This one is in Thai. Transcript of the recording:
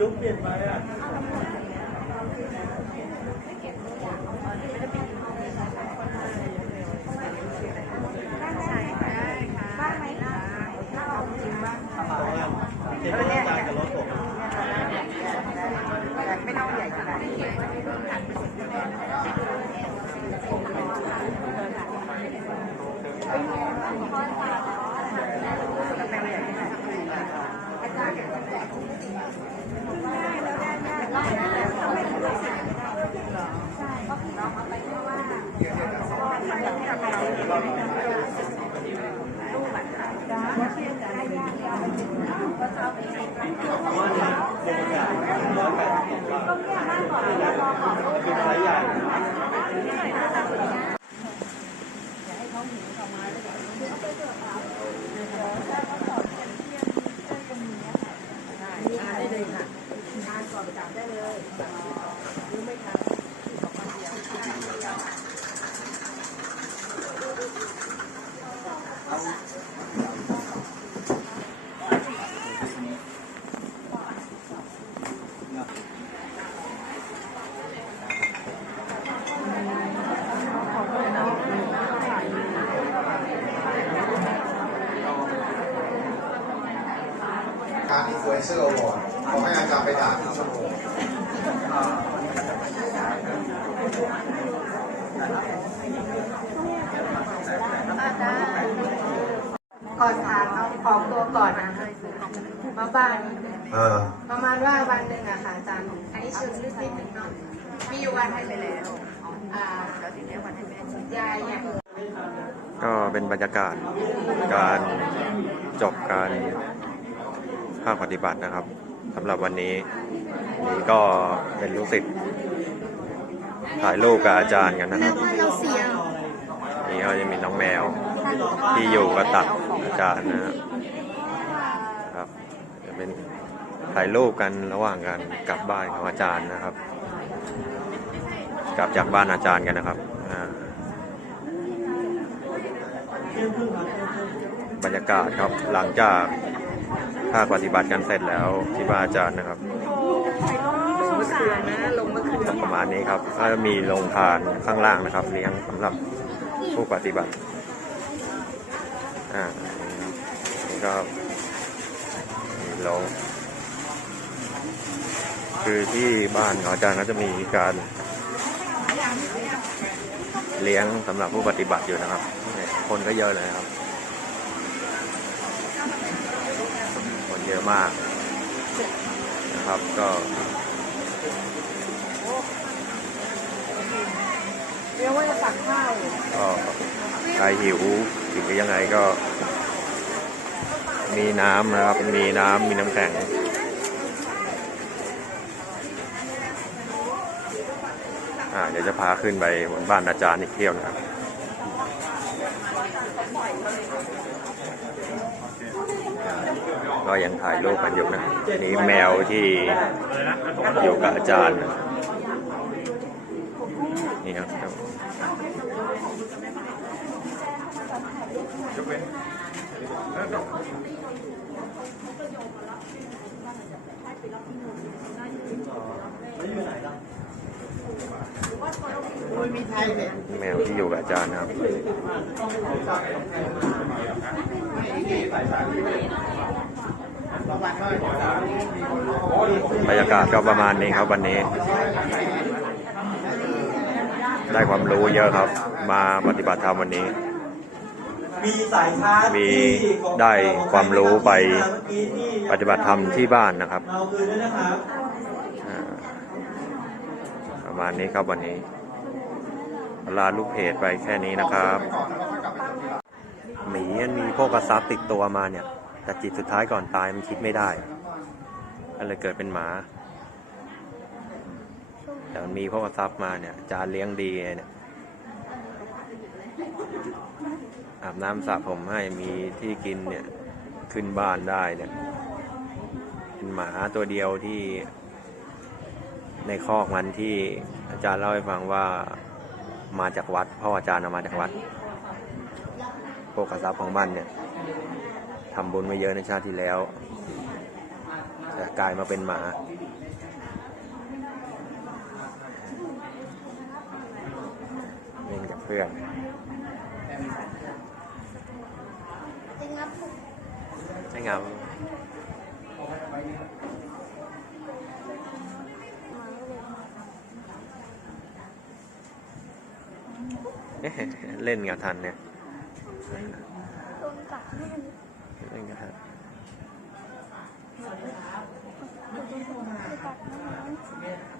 ลุกเปลี่ยนไปอะ บ้านไหม เห็นว่าจานกับรถผม ไม่ต้องใหญ่ขนาดนี้ ว่า ในโครงการร้อยแปดสิบกว่าคือไซส์ใหญ่ ได้เลยค่ะทานก่อนจับได้เลยหรือไม่ทาน การอินฟลู เอนเซอร์อวอร์ดขอให้อาจารย์ไปด่าที่ชั่วโมงก่อนทานเอาออกตัวก่อนนะมาบ้านเออประมาณว่าวันหนึ่งอะค่ะอาจารย์อันนี้เชิงลึกนิดนึงเนาะมีอยู่วันให้ไปแล้วอ่าแล้วทีนี้วันให้แม่ยายเนี่ยก็เป็นบรรยากาศการจบการ ภาคปฏิบัตินะครับสำหรับวันนี้นี่ก็เป็นลูกศิษย์ถ่ายรูปกับอาจารย์กันนะครับว่เราเสียนี่ก็จะมีน้องแมว ที่อยู่กับตักอาจารย์นะครับ จะเป็นถ่ายรูปกันระหว่างการกลับบ้านของอาจารย์นะครับ กลับจากบ้านอาจารย์กันนะครับบรรยากาศครับหลังจาก ภาคปฏิบัติกันเสร็จแล้วที่บ้านอาจารย์นะครับเมื่อคืนนะลงเมื่อคืนประมาณนี้ครับก็มีโรงทานข้างล่างนะครับ เลี้ยงสำหรับผู้ปฏิบัติอ่านี่ก็มีโรงคือที่บ้านของอาจารย์ก็จะมีการเลี้ยงสำหรับผู้ปฏิบัติอยู่นะครับ คนก็เยอะเลยครับ คน เยอะมากนะครับก็เรียกว่าจะตักข้าวก็ใครหิวหรือยังไงก็ มีน้ำนะครับ มีน้ำมีน้ำแข็งอ่าเดี๋ยวจะพาขึ้นไปบนบ้านอาจารย์อีกเที่ยวนะครับ ก็ยังถ่ายรูปกันอยู่นะนี่แมวที่อยู่กับอาจารย์นี่ครับมีไทยเนี่ยแมวที่อยู่กับอาจารย์นะครับ บรรยากาศก็ประมาณนี้ครับวันนี้ ได้ความรู้เยอะครับ มาปฏิบัติธรรมวันนี้ มีสายชาร์จมีได้ความรู้ไปปฏิบัติธรรมที่บ้านนะครับประมาณนี้ครับวันนี้ลาลูกเพจไปแค่นี้นะครับ หมีมันมีพวกกระซับติดตัวมาเนี่ย แต่จิตสุดท้ายก่อนตายมันคิดไม่ได้ก็เลยเกิดเป็นหมา แต่มันมีพวกกระซับมาเนี่ยจานเลี้ยงดีเนี่ยอาบน้ำสระผมให้มีที่กินเนี่ยขึ้นบ้านได้เนี่ยเป็นหมาตัวเดียวที่ในคอกมันที่อาจารย์เล่าให้ฟังว่ามาจากวัดพ่ออาจารย์เอามาจากวัดโภกทรัพย์ของบ้านเนี่ย ทำบุญมาเยอะในชาติที่แล้วแต่กลายมาเป็นหมา เล่นกับเพื่อนจริงครับใช่งามเอ๊ะเล่นกับทันเนี่ยโดนกัดแน่ เลยเล่นกับทันโดนกัดแน่